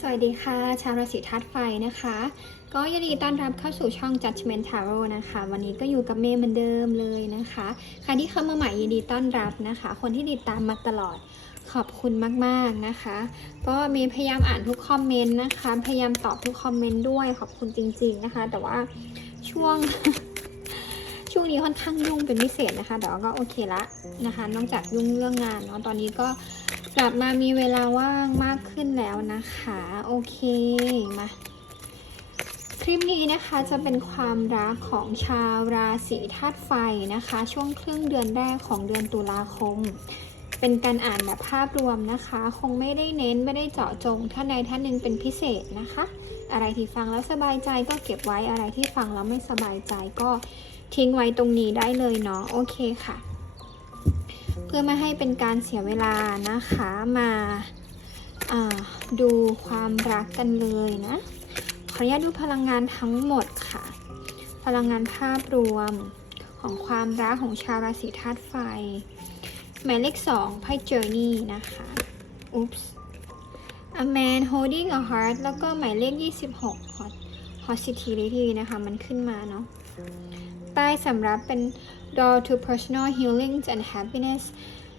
สวัสดีค่ะ ชาวราศีธาตุไฟนะคะ ก็ยินดีต้อนรับเข้าสู่ช่อง Judgment Tarot นะคะ วันนี้ก็อยู่กับเมย์เหมือนเดิมเลยนะคะ ใครที่เข้ามาใหม่ยินดีต้อนรับนะคะ คนที่ติดตามมาตลอดขอบคุณมากๆนะคะ ก็เมย์พยายามอ่านทุกคอมเมนต์นะคะ พยายามตอบทุกคอมเมนต์ด้วยขอบคุณจริง ๆนะคะ แต่ว่าช่วงช่วงนี้ค่อนข้างยุ่งเป็นพิเศษนะคะแต่ว่าก็โอเคละนะคะ นอกจากยุ่งเรื่องงานเนาะตอนนี้ก็ กลับมามีเวลาว่างมากขึ้นแล้วนะคะ โอเคมาคลิปนี้นะคะจะเป็นความรักของชาวราศีธาตุไฟนะคะ ช่วงครึ่งเดือนแรกของเดือนตุลาคม เป็นการอ่านแบบภาพรวมนะคะ คงไม่ได้เน้นไม่ได้เจาะจงท่านใดท่านหนึ่งเป็นพิเศษนะคะ อะไรที่ฟังแล้วสบายใจก็เก็บไว้อะไรที่ฟังแล้วไม่สบายใจก็ทิ้งไว้ตรงนี้ได้เลยเนาะโอเคค่ะ เพื่อไม่ให้เป็นการเสียเวลานะคะมาาดูความรักกันเลยนะขออนุญาตดูพลังงานทั้งหมดค่ะ พลังงานภาพรวมของความรักของชาวราศีธาตุไฟ หมายเลข2ไพ่ Journey นะคะ Oops A man holding a heart แล้วก็หมายเลข 26 Hot Hospitality นะคะ มันขึ้นมาเนาะ ใต้สำรับเป็น door to personal healing and happiness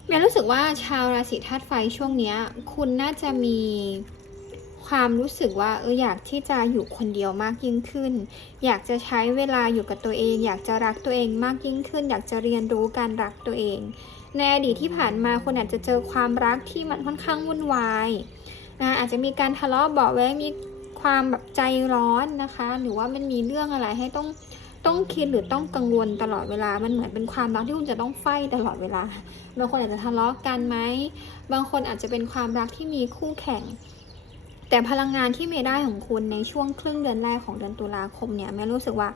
เมียรู้สึกว่าชาวราศีธาตุไฟช่วงนี้คุณน่าจะมีความรู้สึกว่าเอออยากที่จะอยู่คนเดียวมากยิ่งขึ้น อยากจะใช้เวลาอยู่กับตัวเอง อยากจะรักตัวเองมากยิ่งขึ้น อยากจะเรียนรู้การรักตัวเอง ในอดีตที่ผ่านมาคุณอาจจะเจอความรักที่มันค่อนข้างวุ่นวายนะอาจจะมีการทะเลาะเบาะแว้งมีความแบบใจร้อนนะคะ หรือว่ามันมีเรื่องอะไรให้ต้อง ต้องคิดหรือต้องกังวลตลอดเวลา มันเหมือนเป็นความรักที่คุณจะต้องไฟตลอดเวลา บางคนอาจจะทะเลาะกันไหม บางคนอาจจะเป็นความรักที่มีคู่แข่ง แต่พลังงานที่เมได้ของคุณในช่วงครึ่งเดือนแรกของเดือนตุลาคมเนี่ยแม่รู้สึกว่า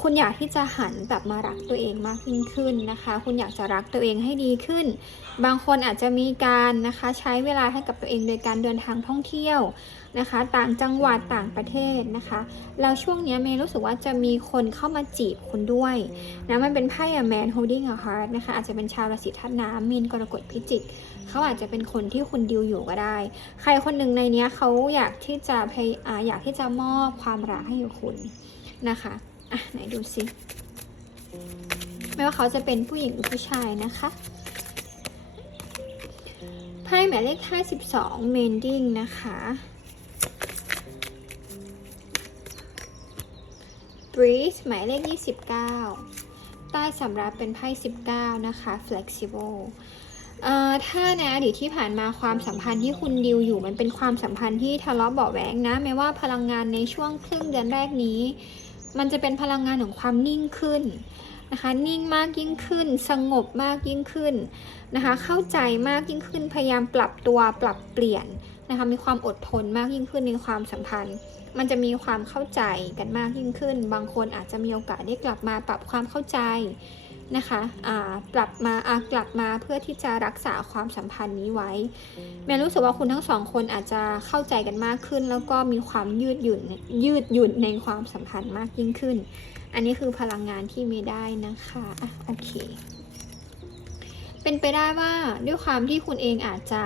คุณอยากที่จะหันกลับมารักตัวเองมากยิ่งขึ้นนะคะ คุณอยากจะรักตัวเองให้ดีขึ้น บางคนอาจจะมีการนะคะใช้เวลาให้กับตัวเองโดยการเดินทางท่องเที่ยวนะคะ ต่างจังหวัดต่างประเทศนะคะแล้วช่วงนี้เมย์รู้สึกว่าจะมีคนเข้ามาจีบคุณด้วยนะมันเป็นไพ่ a man holding a heart นะคะอาจจะเป็นชาวราศีธาตุน้ำมีนกรกฎพิจิกเขาอาจจะเป็นคนที่คุณดิวอยู่ก็ได้ ใครคนหนึ่งในนี้เขาอยากที่จะพยอ่าอยากที่จะมอบความรักให้กับคุณนะคะ อะไหนดูสิไม่ว่าเขาจะเป็นผู้หญิงหรือผู้ชายนะคะไพ่หมายเลข 52 mending นะคะ breathe หมายเลข 29 ใต้สำรับเป็นไพ่ 19 นะคะ flexible ถ้าในอดีตที่ผ่านมาความสัมพันธ์ที่คุณดิวอยู่มันเป็นความสัมพันธ์ที่ทะเลาะเบาะแหวงนะแม้ว่าพลังงานในช่วงครึ่งเดือนแรกนี้ มันจะเป็นพลังงานของความนิ่งขึ้นนะคะ นิ่งมากยิ่งขึ้น สงบมากยิ่งขึ้นนะคะ เข้าใจมากยิ่งขึ้น พยายามปรับตัวปรับเปลี่ยนนะคะ มีความอดทนมากยิ่งขึ้นในความสัมพันธ์ มันจะมีความเข้าใจกันมากยิ่งขึ้น บางคนอาจจะมีโอกาสได้กลับมาปรับความเข้าใจ นะคะปรับมาากลับมาเพื่อที่จะรักษาความสัมพันธ์นี้ไว้แม่รู้สึกว่าคุณทั้งสองคนอาจจะเข้าใจกันมากขึ้น แล้วก็มีความยืดหยุ่นยืดหยุ่นในความสัมพันธ์มากยิ่งขึ้น อันนี้คือพลังงานที่มีได้นะคะอะโอเค เป็นไปได้ว่าด้วยความที่คุณเองอาจจะ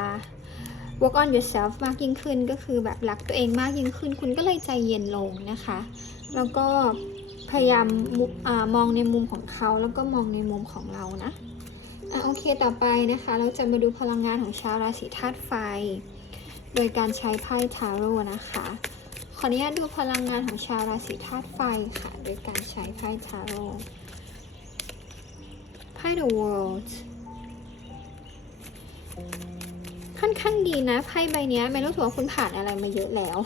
work on yourself มากยิ่งขึ้นก็คือแบบรักตัวเองมากยิ่งขึ้น คุณก็เลยใจเย็นลงนะคะ แล้วก็ ยายามมอมองในมุมของเขาแล้วก็มองในมุมของเรานะอะโอเคต่อไปนะคะ เราจะมาดูพลังงานของชาวราศีธาตุไฟ โดยการใช้ไพ่ทาโร่นะคะขออนุญาตดูพลังงานของชาวราศีธาตุไฟค่ะ โดยการใช้ไพ่ทาโร่ไพ่ The World ค่อนข้างดีนะไพ่ใบเนี้ยไม่รู้สึกว่าคุณผ่านอะไรมาเยอะแล้ว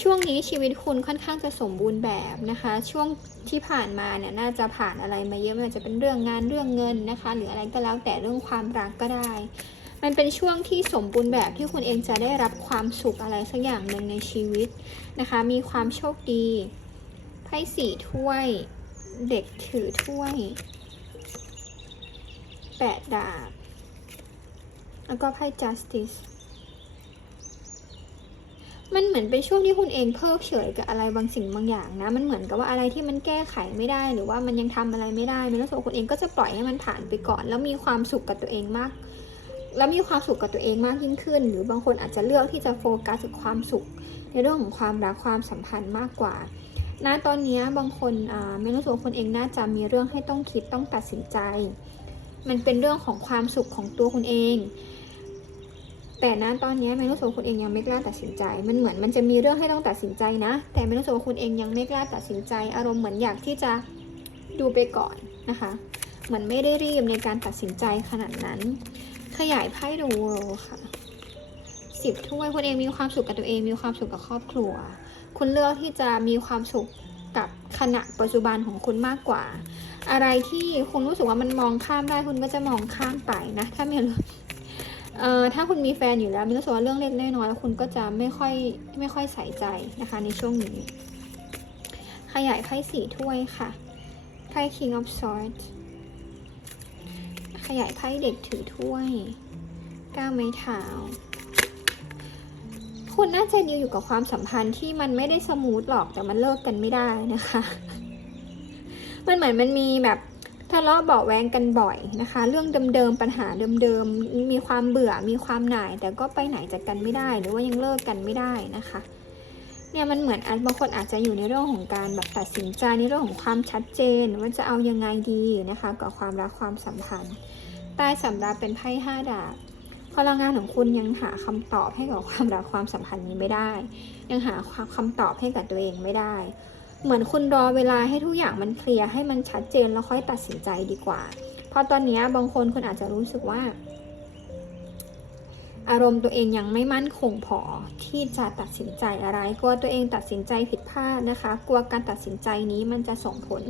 ช่วงนี้ชีวิตคุณค่อนข้างจะสมบูรณ์แบบนะคะ ช่วงที่ผ่านมาเนี่ยน่าจะผ่านอะไรมาเยอะไม่ว่าจะเป็นเรื่องงานเรื่องเงินนะคะ หรืออะไรก็แล้วแต่เรื่องความรักก็ได้ มันเป็นช่วงที่สมบูรณ์แบบที่คุณเองจะได้รับความสุขอะไรสักอย่างหนึ่งในชีวิตนะคะ มีความโชคดีไพ่สี่ถ้วย เด็กถือถ้วยแปดดาบแล้วก็ไพ่ justice มันเหมือนเป็นช่วงที่คุณเองเพิกเฉยกับอะไรบางสิ่งบางอย่างนะ มันเหมือนกับว่าอะไรที่มันแก้ไขไม่ได้ หรือว่ามันยังทำอะไรไม่ได้ไม่รู้สึกว่าคุณเองก็จะปล่อยให้มันผ่านไปก่อน แล้วมีความสุขกับตัวเองมาก และมีความสุขกับตัวเองมากยิ่งขึ้น หรือบางคนอาจจะเลือกที่จะโฟกัสกับความสุข ในเรื่องของความรักความสัมพันธ์มากกว่าณตอนนี้บางคนอ่าไม่รู้สึกคนเองน่าจะมีเรื่องให้ต้องคิดต้องตัดสินใจ มันเป็นเรื่องของความสุขของตัวคุณเอง แต่ณตอนนี้ไม่รู้สึกว่าคุณเองยังไม่กล้าตัดสินใจ มันเหมือนมันจะมีเรื่องให้ต้องตัดสินใจนะ แต่ไม่รู้สึกว่าคุณเองยังไม่กล้าตัดสินใจ อารมณ์เหมือนอยากที่จะดูไปก่อนนะคะ เหมือนไม่ได้รีบในการตัดสินใจขนาดนั้น ขยายไพ่ดูค่ะสิบถ้วยคุณเองมีความสุขกับตัวเอง มีความสุขกับครอบครัว คุณเลือกที่จะมีความสุขกับขณะปัจจุบันของคุณมากกว่า อะไรที่คุณรู้สึกว่ามันมองข้ามได้คุณก็จะมองข้ามไปนะ ถ้ามี เอ่อถ้าคุณมีแฟนอยู่แล้วมีรู้สึกว่าเรื่องเล็กน้อยคุณก็จะไม่ค่อยไม่ค่อยใส่ใจนะคะในช่วงนี้ ขยายไพ่สี่ถ้วยค่ะไพ่ King of Swords ขยายไพ่เด็กถือถ้วยก้าวไม้เท้าคุณน่าจะดีลอยู่กับความสัมพันธ์ที่มันไม่ได้สมูทหรอกแต่มันเลิกกันไม่ได้นะคะ มันเหมือนมันมีแบบ ทะเลาะเบาแวงกันบ่อยนะคะ เรื่องเดิมๆปัญหาเดิมๆมีความเบื่อมีความหน่าย แต่ก็ไปไหนจากกันไม่ได้ หรือว่ายังเลิกกันไม่ได้นะคะเนี่ยมันเหมือนอันบางคนอาจจะอยู่ในเรื่องของการแบบตัดสินใจในเรื่องของความชัดเจนว่าจะเอายังไงดีนะคะกับความรักความสัมพันธ์ใต้สำรับเป็นไพ่ห้าดาบพลังงานของคุณยังหาคำตอบให้กับความรักความสัมพันธ์นี้ไม่ได้ ยังหาคำตอบให้กับตัวเองไม่ได้ เหมือนคุณรอเวลาให้ทุกอย่างมันเคลียร์ให้มันชัดเจนแล้วค่อยตัดสินใจดีกว่า เพราะตอนนี้บางคนคุณอาจจะรู้สึกว่า อารมณ์ตัวเองยังไม่มั่นคงพอที่จะตัดสินใจอะไร กลัวตัวเองตัดสินใจผิดพลาดนะคะ กลัวการตัดสินใจนี้มันจะส่งผล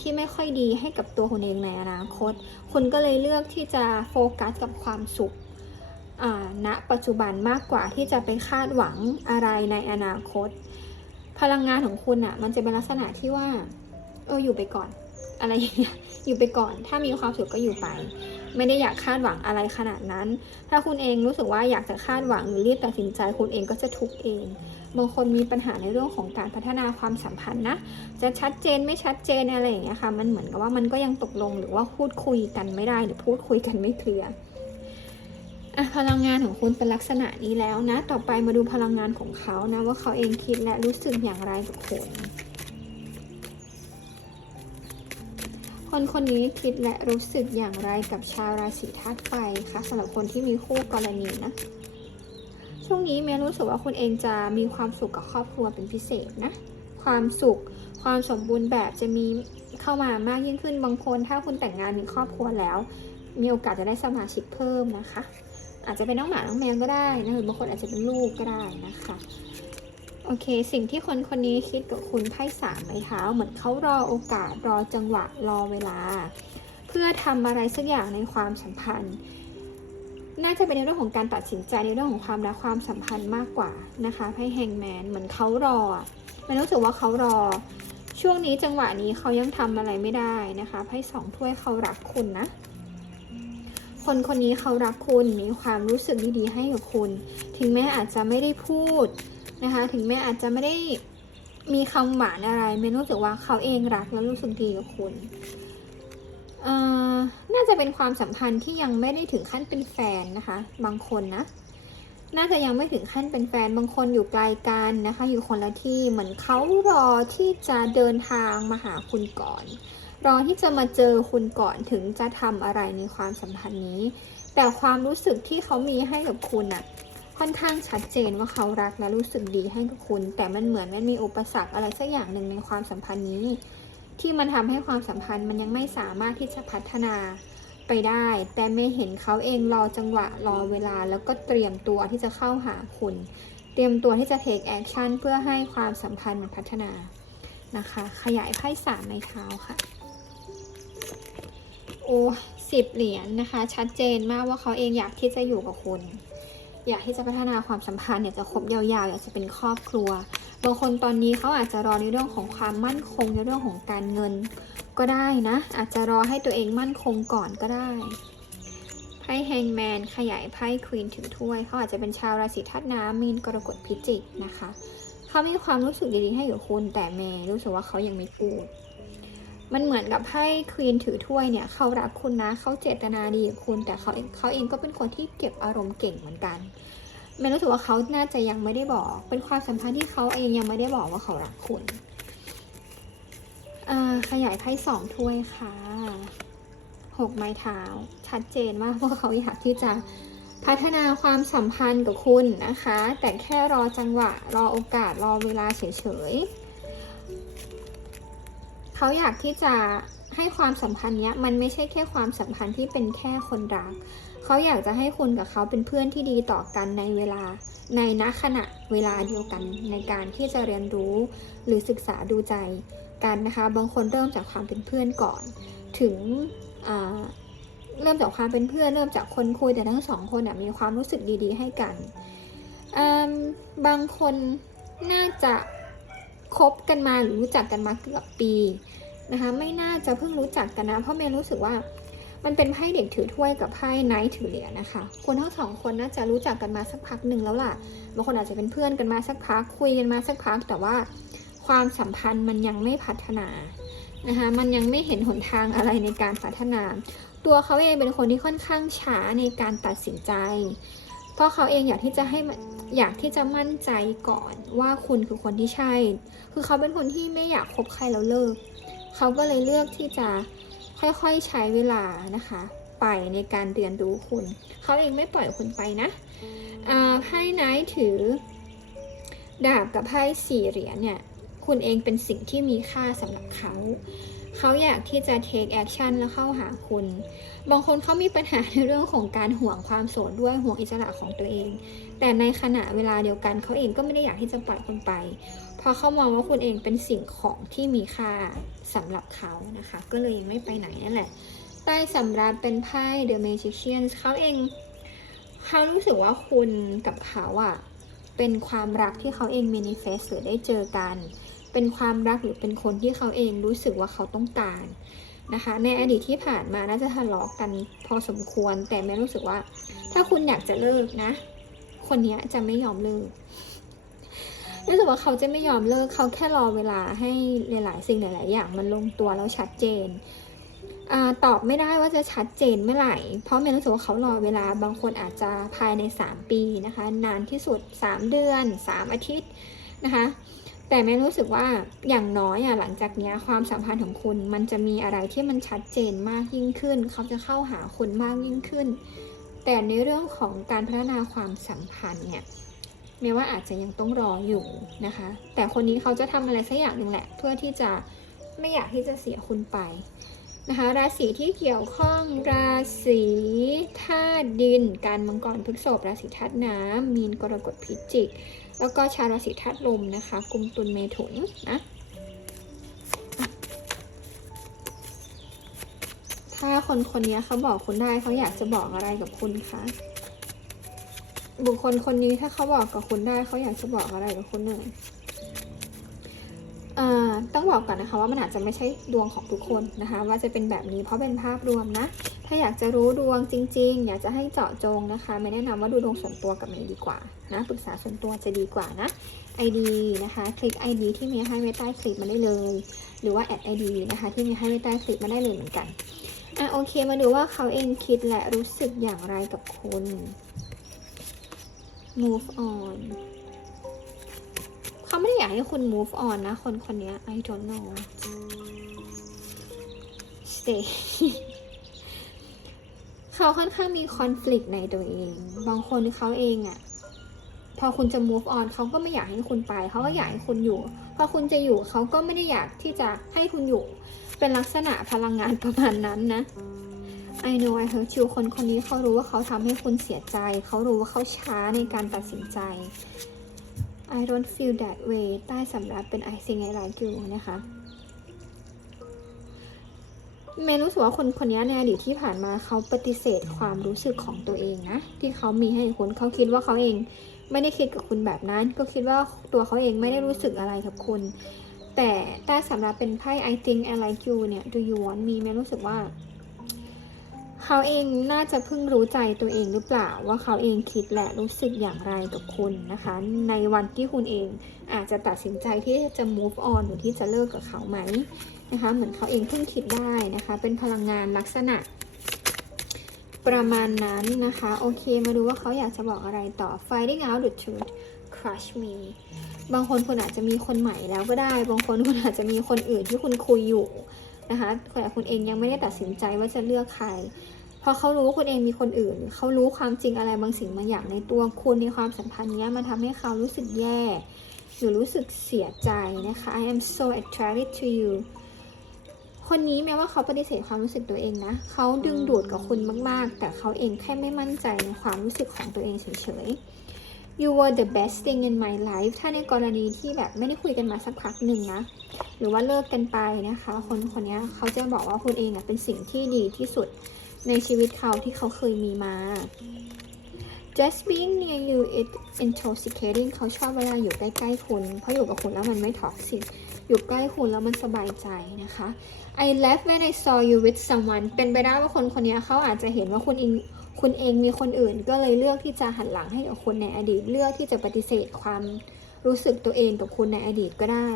ที่ไม่ค่อยดีให้กับตัวคุณเองในอนาคต คุณก็เลยเลือกที่จะโฟกัสกับความสุขณปัจจุบันมากกว่าที่จะไปคาดหวังอะไรในอนาคต พลังงานของคุณอะ่ะ มันจะเป็นลักษณะที่ว่า เอออยู่ไปก่อน อะไรอย่างเงี้ยอยู่ไปก่อน ถ้ามีความสุขก็อยู่ไป ไม่ได้อยากคาดหวังอะไรขนาดนั้น ถ้าคุณเองรู้สึกว่าอยากจะคาดหวังหรือรีบตัดสินใจคุณเองก็จะทุกข์เองบางคนมีปัญหาในเรื่องของการพัฒนาความสัมพันธ์นะ จะชัดเจนไม่ชัดเจนอะไรอย่างเงี้ยค่ะ มันเหมือนกับว่ามันก็ยังตกลงหรือว่าพูดคุยกันไม่ได้หรือพูดคุยกันไม่เคลียร์ อะพลังงานของคุณเป็นลักษณะนี้แล้วนะ ต่อไปมาดูพลังงานของเขานะ ว่าเขาเองคิดและรู้สึกอย่างไรกับคุณคนคนนี้คิดและรู้สึกอย่างไรกับชาวราศีธาตุไฟคะสำหรับคนที่มีคู่กรณีนะ ช่วงนี้เมย์รู้สึกว่าคุณเองจะมีความสุขกับครอบครัวเป็นพิเศษนะ ความสุข ความสมบูรณ์แบบจะมีเข้ามามากยิ่งขึ้นบางคน ถ้าคุณแต่งงานมีครอบครัวแล้ว มีโอกาสจะได้สมาชิกเพิ่มนะคะ อาจจะเป็นน้องหมาน้องแมวก็ได้นะหรือบางคนอาจจะเป็นลูกก็ได้นะคะโอเค สิ่งที่คนคนนี้คิดกับคุณไพ่สามไม้เท้า เหมือนเขารอโอกาสรอจังหวะรอเวลา เพื่อทำอะไรสักอย่างในความสัมพันธ์ น่าจะเป็นในเรื่องของการตัดสินใจในเรื่องของความรักความสัมพันธ์มากกว่านะคะไพ่แฮงแมนเหมือนเขารอมันรู้สึกว่าเขารอ ช่วงนี้จังหวะนี้เขายังทำอะไรไม่ได้นะคะไพ่สองถ้วยเขารักคุณนะ คนคนนี้เขารักคุณมีความรู้สึกดีๆให้กับคุณ ถึงแม้อาจจะไม่ได้พูดนะคะ ถึงแม้อาจจะไม่ได้มีคำหวานอะไรเมนรู้สึกว่าเขาเองรักและรู้สึกดีกับคุณน่าจะเป็นความสัมพันธ์ที่ยังไม่ได้ถึงขั้นเป็นแฟนนะคะ บางคนนะ น่าจะยังไม่ถึงขั้นเป็นแฟนบางคนอยู่ไกลกันนะคะ อยู่คนละที่เหมือนเขารอที่จะเดินทางมาหาคุณก่อน รอที่จะมาเจอคุณก่อนถึงจะทำอะไรในความสัมพันธ์นี้ แต่ความรู้สึกที่เขามีให้กับคุณอะค่อนข้างชัดเจนว่าเขารักและรู้สึกดีให้กับคุณ แต่มันเหมือนมันมีอุปสรรคอะไรสักอย่างหนึ่งในความสัมพันธ์นี้ ที่มันทำให้ความสัมพันธ์มันยังไม่สามารถที่จะพัฒนาไปได้ แต่ไม่เห็นเขาเองรอจังหวะรอเวลา แล้วก็เตรียมตัวที่จะเข้าหาคุณ เตรียมตัวที่จะ take action เพื่อให้ความสัมพันธ์มันพัฒนานะคะ ขยายไพ่สามในเท้าค่ะ โอ้สิบเหรียญนนะคะ ชัดเจนมากว่าเขาเองอยากที่จะอยู่กับคุณ อยากที่จะพัฒนาความสัมพันธ์เนี่ยจะคบยาวๆ อยากจะเป็นครอบครัว บางคนตอนนี้เขาอาจจะรอในเรื่องของความมั่นคงในเรื่องของการเงินก็ได้นะ อาจจะรอให้ตัวเองมั่นคงก่อนก็ได้ไพ่แฮงแมนขยายไพ่ควีนถึงถ้วยเขาอาจจะเป็นชาวราศีธาตุน้ำมีนกรกฎพิจิกนะคะเขามีความรู้สึกดีๆให้กับคุณแต่เมย์รู้สึกว่าเขายังไม่พูด มันเหมือนกับให้ควีนถือถ้วยเนี่ยเขารักคุณนะเขาเจตนาดีกับคุณแต่เขาเขาเองก็เป็นคนที่เก็บอารมณ์เก่งเหมือนกันเมย์รู้สึกว่าเขาน่าจะยังไม่ได้บอก เป็นความสัมพันธ์ที่เขาเองยังไม่ได้บอกว่าเขารักคุณขยายไพ่สองถ้วยค่ะหกไม้เท้า ชัดเจนมากว่าเขาอยากที่จะพัฒนาความสัมพันธ์กับคุณนะคะ แต่แค่รอจังหวะ รอโอกาสรอเวลาเฉยๆ เขาอยากที่จะให้ความสัมพันธ์เนี้ยมันไม่ใช่แค่ความสัมพันธ์ที่เป็นแค่คนรัก เขาอยากจะให้คุณกับเขาเป็นเพื่อนที่ดีต่อกันในเวลา ในณขณะเวลาเดียวกันในการที่จะเรียนรู้หรือศึกษาดูใจกันนะคะ บางคนเริ่มจากความเป็นเพื่อนก่อน ถึงเริ่มจากความเป็นเพื่อนเริ่มจากคนคุยแต่ทั้งสองคนมีความรู้สึกดีๆ ให้กัน บางคนน่าจะ คบกันมาหรือรู้จักกันมาเกือบปีนะคะไม่น่าจะเพิ่งรู้จักกันนะ เพราะเมย์รู้สึกว่ามันเป็นไพ่เด็กถือถ้วยกับไพ่ไนท์ถือเหรียญนะคะ คนทั้งสองคนน่าจะรู้จักกันมาสักพักหนึ่งแล้วล่ะบางคนอาจจะเป็นเพื่อนกันมาสักพักคุยกันมาสักพัก แต่ว่าความสัมพันธ์มันยังไม่พัฒนานะคะมันยังไม่เห็นหนทางอะไรในการพัฒนา ตัวเขาเองเป็นคนที่ค่อนข้างช้าในการตัดสินใจ เพราะเขาเองอยากที่จะให้ อยากที่จะมั่นใจก่อนว่าคุณคือคนที่ใช่ คือเขาเป็นคนที่ไม่อยากคบใครแล้วเลิก เขาก็เลยเลือกที่จะค่อยๆใช้เวลานะคะ ไปในการเรียนรู้คุณ เขาเองไม่ปล่อยคุณไปนะไพ่ไนท์ถือ ดาบกับไพ่สี่เหรียญเนี่ย คุณเองเป็นสิ่งที่มีค่าสำหรับเขา เขาอยากที่จะ take action แล้วเข้าหาคุณ บางคนเขามีปัญหาในเรื่องของการห่วงความโสดด้วยห่วงอิสระของตัวเอง แต่ในขณะเวลาเดียวกันเขาเองก็ไม่ได้อยากที่จะปล่อยคุณไป เพราะเขามองว่าคุณเองเป็นสิ่งของที่มีค่าสำหรับเขานะคะ ก็เลยยังไม่ไปไหนนั่นแหละ ใต้สำรับเป็นไพ่ The Magician เขาเองเขารู้สึกว่าคุณกับเขาอะเป็นความรักที่เขาเอง manifest หรือได้เจอกัน เป็นความรักหรือเป็นคนที่เขาเองรู้สึกว่าเขาต้องการนะคะ ในอดีตที่ผ่านมาน่าจะทะเลาะกันพอสมควร แต่แม่รู้สึกว่า ถ้าคุณอยากจะเลิกนะ คนนี้จะไม่ยอมเลิกรู้สึกว่าเขาจะไม่ยอมเลิกเขาแค่รอเวลาให้หลายๆ สิ่งหลาย ๆ อย่างมันลงตัวแล้วชัดเจนอตอบไม่ได้ว่าจะชัดเจนเมื่อไหร่ เพราะเมย์รู้สึกว่าเขารอเวลาบางคนอาจจะภายใน 3 ปีนะคะ นานที่สุด 3 เดือน 3 อาทิตย์นะคะ แต่เมย์รู้สึกว่าอย่างน้อยอะหลังจากนี้ความสัมพันธ์ของคุณ มันจะมีอะไรที่มันชัดเจนมากยิ่งขึ้น เขาจะเข้าหาคุณมากยิ่งขึ้น แต่ในเรื่องของการพัฒนาความสัมพันธ์เนี่ยเมย์ว่าอาจจะยังต้องรออยู่นะคะ แต่คนนี้เขาจะทำอะไรสักอย่างหนึ่งแหละ เพื่อที่จะไม่อยากที่จะเสียคุณไปนะคะ ราศีที่เกี่ยวข้องราศีธาตุดิน การมังกรพฤษภราศีธาตุน้ำมีนกรกฎพิจิก แล้วก็ชาวราศีธาตุลมนะคะกุมตุลเมถุนนะถ้าคนคนนี้เขาบอกคุณได้เขาอยากจะบอกอะไรกับคุณคะบุคคลคนนี้ถ้าเขาบอกกับคุณได้เขาอยากจะบอกอะไรกับคุณหน่อย ต้องบอกก่อนนะคะว่ามันอาจจะไม่ใช่ดวงของทุกคนนะคะ ว่าจะเป็นแบบนี้เพราะเป็นภาพรวมนะ ถ้าอยากจะรู้ดวงจริง ๆ อยากจะให้เจาะจงนะคะ ไม่แนะนำว่าดูดวงส่วนตัวกับเมย์ดีกว่านะปรึกษาส่วนตัวจะดีกว่านะ ID นะคะคลิก ID ที่เมย์ให้ไว้ใต้คลิปมาได้เลย หรือว่าแอด ID นะคะที่เมย์ให้ไว้ใต้คลิปมาได้เลยเหมือนกันอะโอเคมาดูว่าเขาเองคิดและรู้สึกอย่างไรกับคุณ move on ากให้คุณ move on นะ คนคนนี้ I don't know stay เขาค่อนข้างมี conflict ในตัวเอง บางคนเขาเองอะ่ะ พอคุณจะ move on เขาก็ไม่อยากให้คุณไป เขาก็อยากให้คุณอยู่ พอคุณจะอยู่เขาก็ไม่ได้อยากที่จะให้คุณอยู่ เป็นลักษณะพลังงานประมาณนั้นนะ I know I hurt you คนคนนี้เขารู้ว่าเขาทำให้คุณเสียใจ เขารู้ว่าเขาช้าในการตัดสินใจ I don't feel that way ใต้สำรับเป็น I think I like you นะคะเมย์รู้สึกว่าคนคนนี้ในอดีตที่ผ่านมาเขาปฏิเสธความรู้สึกของตัวเองนะ ที่เขามีให้คุณเขาคิดว่าเขาเองไม่ได้คิดกับคุณแบบนั้น ก็คิดว่าตัวเขาเองไม่ได้รู้สึกอะไรกับคุณ แต่ใต้สำรับเป็นไพ่ I think I like you เนี่ย Do you want me เมย์รู้สึกว่า เขาเองน่าจะเพิ่งรู้ใจตัวเองหรือเปล่าว่าเขาเองคิดและรู้สึกอย่างไรกับคุณนะคะ ในวันที่คุณเองอาจจะตัดสินใจที่จะ move on หรือที่จะเลิกกับเขาไหมนะคะ เหมือนเขาเองเพิ่งคิดได้นะคะ เป็นพลังงานลักษณะ ประมาณนั้นนะคะ โอเคมาดูว่าเขาอยากจะบอกอะไรต่อ finding out the truth crush me บางคนคุณอาจจะมีคนใหม่แล้วก็ได้ บางคนคุณอาจจะมีคนอื่นที่คุณคุยอยู่ นะคะแต่คุณเองยังไม่ได้ตัดสินใจว่าจะเลือกใคร เพราะเขารู้ว่าคุณเองมีคนอื่น เขารู้ความจริงอะไรบางสิ่งบางอย่างในตัวคุณในความสัมพันธ์นี้มันทำให้เขารู้สึกแย่หรือรู้สึกเสียใจนะคะ I am so attracted to you คนนี้แม้ว่าเขาปฏิเสธความรู้สึกตัวเองนะ เขาดึงดูดกับคุณมาก ๆ แต่เขาเองแค่ไม่มั่นใจในความรู้สึกของตัวเองเฉยๆ you were the best thing in my life ถ้าในกรณีที่แบบไม่ได้คุยกันมาสักพักหนึ่งนะ หรือว่าเลิกกันไปนะคะ คนคนนี้เขาจะบอกว่าคุณเองเป็นสิ่งที่ดีที่สุดในชีวิตเขาที่เขาเคยมีมา just being near you it intoxicating เขาชอบเวลาอยู่ใกล้ๆคุณ เพราะอยู่กับคุณแล้วมันไม่ท็อกซิกอยู่ใกล้คุณแล้วมันสบายใจนะคะ I left when I saw you with someone เป็นไปได้ว่าคนคนนี้เขาอาจจะเห็นว่าคุณเอง คุณเองมีคนอื่นก็เลยเลือกที่จะหันหลังให้กับคุณในอดีตเลือกที่จะปฏิเสธความรู้สึกตัวเองกับคุณในอดีตก็ได้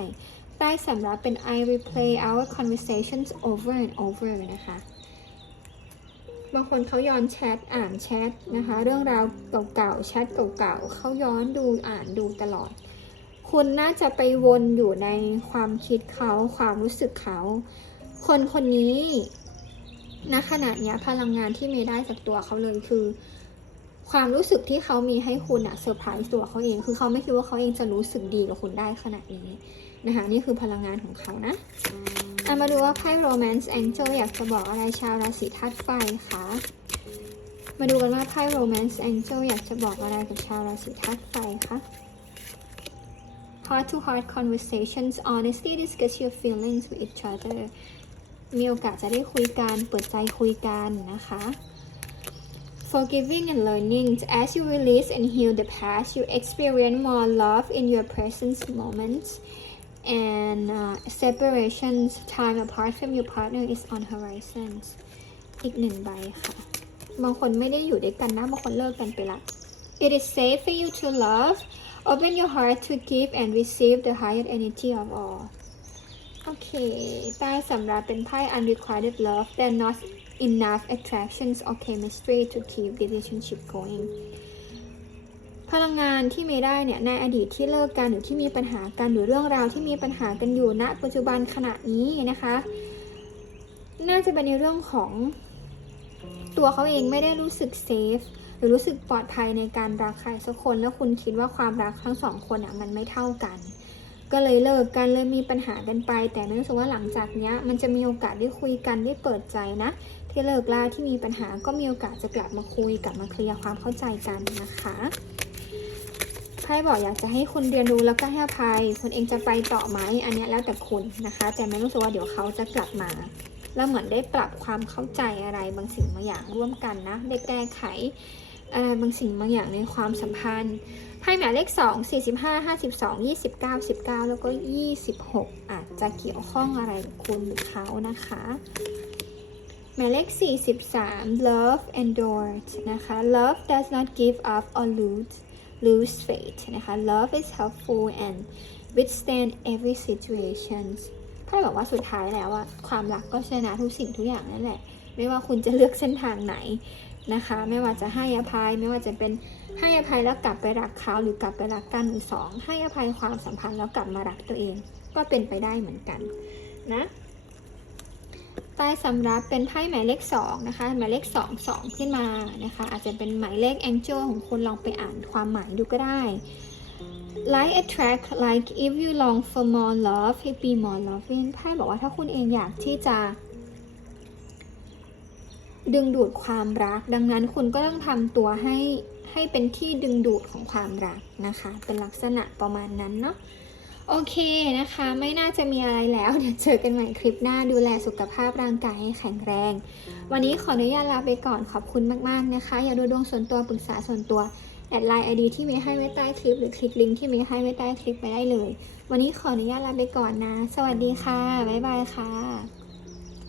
ใต้สำรับเป็น I replay our conversations over and over นะคะ บางคนเขาย้อนแชทอ่านแชทนะคะ เรื่องราวเก่าๆแชทเก่าๆเขาย้อนดูอ่านดูตลอด คุณน่าจะไปวนอยู่ในความคิดเขาความรู้สึกเขา คนคนนี้ ณขณะเนี้ยพลังงานที่เมย์ได้จากตัวเขาเลยคือ ความรู้สึกที่เขามีให้คุณอะเซอร์ไพรส์ตัวเขาเอง คือเขาไม่คิดว่าเขาเองจะรู้สึกดีกับคุณได้ขนาดนี้นะคะนี่คือพลังงานของเขานะเอามาดูว่าไพ่ Romance Angel อยากจะบอกอะไรชาวราศีธาตุไฟคะมาดูกันว่าไพ่ Romance Angel อยากจะบอกอะไรกับชาวราศีธาตุไฟคะ heart to heart conversations honestly discuss your feelings with each other มีโอกาสจะได้คุยกันเปิดใจคุยกันนะคะ forgiving and learning as you release and heal the past you experience more love in your present moments and uh, separations time apart from your partner is on horizons อีกหนึ่งใบค่ะ บางคนไม่ได้อยู่ด้วยกันนะ บางคนเลิกกันไปละ It is safe for you to love Open your heart to give and receive the highest energy of all โอเคใต้สำหรับเป็นไพ่ unrequited love there not enough attractions or chemistry to keep the relationship going พลังงานที่เมย์ได้เนี่ยในอดีตที่เลิกกันหรือที่มีปัญหากันหรือเรื่องราวที่มีปัญหากันอยู่ณปัจจุบันขณะนี้นะคะ น่าจะเป็นในเรื่องของตัวเขาเองไม่ได้รู้สึกเซฟหรือรู้สึกปลอดภัยในการรักใครสักคน แล้วคุณคิดว่าความรักทั้งสองคนอะมันไม่เท่ากัน ก็เลยเลิกกันเลยมีปัญหากันไป แต่เนื่องจากว่าหลังจากเนี้ยมันจะมีโอกาสได้คุยกันได้เปิดใจนะ ที่เลิกลาที่มีปัญหาก็มีโอกาสจะกลับมาคุยกลับมาเคลียร์ความเข้าใจกันนะคะไพ่บอกอยากจะให้คุณเรียนรู้แล้วก็ให้อภัยคุณเองจะไปต่อไหมอันนี้แล้วแต่คุณนะคะ แต่ไม่รู้สึกว่าเดี๋ยวเขาจะกลับมาแล้วเหมือนได้ปรับความเข้าใจอะไรบางสิ่งบางอย่างร่วมกันนะได้แก้ไขอะไรบางสิ่งบางอย่างในความสัมพันธ์ ไพ่หมายเลข 2 45 52 29 19 แล้วก็ 26 อาจจะเกี่ยวข้องอะไรกับคุณหรือเขานะคะ หมายเลข 43 love endured นะคะ love does not give up or lose lose faith นะคะ love is helpful and withstand every situation ไพ่บอกว่าสุดท้ายแล้วอะความรักก็ชนะทุกสิ่งทุกอย่างนั่นแหละ ไม่ว่าคุณจะเลือกเส้นทางไหนนะคะ ไม่ว่าจะให้อภัย ไม่ว่าจะเป็น ให้อภัยแล้วกลับไปรักเขาหรือกลับไปรักกันหรือสองให้อภัยความสัมพันธ์แล้วกลับมารักตัวเอง ก็เป็นไปได้เหมือนกันนะใต้สำรับเป็นไพ่หมายเลข2นะคะหมายเลข 2 2 ขึ้นมานะคะอาจจะเป็นหมายเลข angel ของคุณลองไปอ่านความหมายดูก็ได้ like attract like if you long for more love it be more loving ไพ่บอกว่าถ้าคุณเองอยากที่จะ ดึงดูดความรัก ดังนั้นคุณก็ต้องทำตัวให้ ให้เป็นที่ดึงดูดของความรักนะคะ เป็นลักษณะประมาณนั้นเนาะโอเคนะคะ ไม่น่าจะมีอะไรแล้ว เดี๋ยวเจอกันใหม่คลิปหน้าดูแลสุขภาพร่างกายให้แข็งแรง วันนี้ขออนุญาตลาไปก่อนขอบคุณมากๆนะคะ อย่าดูดวงส่วนตัวปรึกษาส่วนตัวแอดไลน์ไอดีที่มีให้ไว้ใต้คลิป หรือคลิกลิงก์ที่มีให้ไว้ใต้คลิปไปได้เลย วันนี้ขออนุญาตลาไปก่อนนะ สวัสดีค่ะ บ๊ายบายค่ะ